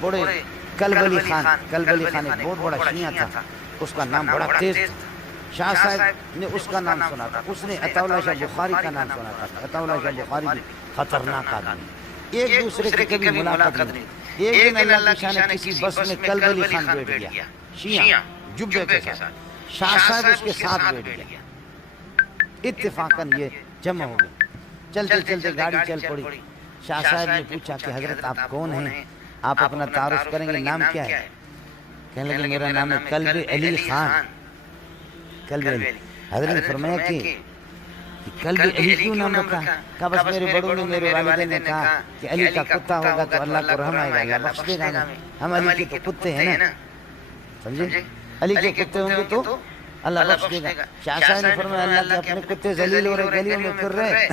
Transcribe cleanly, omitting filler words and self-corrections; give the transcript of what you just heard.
بڑے کلبلی خان ایک بہت بڑا شیعہ تھا، اس کا نام بڑا تیز تھا. شاہ صاحب نے اس کا نام سنا تھا، اس نے عطا اللہ شاہ بخاری کا نام سنا تھا. عطا اللہ شاہ بخاری بھی خطرناک آدمی، ایک دوسرے کی کبھی ملاقات نہیں. ایک دن اللہ کی شان کسی بس میں کلبلی خان بیٹھ گیا، شیعہ جبے کے ساتھ، شاہ صاحب اس کے ساتھ بیٹھ گیا. اتفاقاً یہ جمع ہو گئے. چلتے چلتے گاڑی چل پڑی. شاہ صاحب نے پوچھا کہ حضرت آپ کون ہیں، آپ اپنا تعارف کریں گے، نام کیا ہے؟ کہنے لگے میرا نام ہے کلب علی خان. کلب علی. حضرت نے فرمایا کہ کلب علی کیوں نام رکھا؟ کہا بس میرے بڑوں نے، میرے والدین نے کہا کہ علی کا کتا ہوگا تو اللہ کو رحم آئے گا، اللہ بخش دے گا. ہم علی کے تو کتے ہیں نا، سمجھے؟ علی کے کتے ہوں گے تو اللہ بخش دے گا. شاہ صاحب نے فرمایا اللہ کے اپنے کتے ذلیل ہو رہے، گلیوں میں پھر رہے.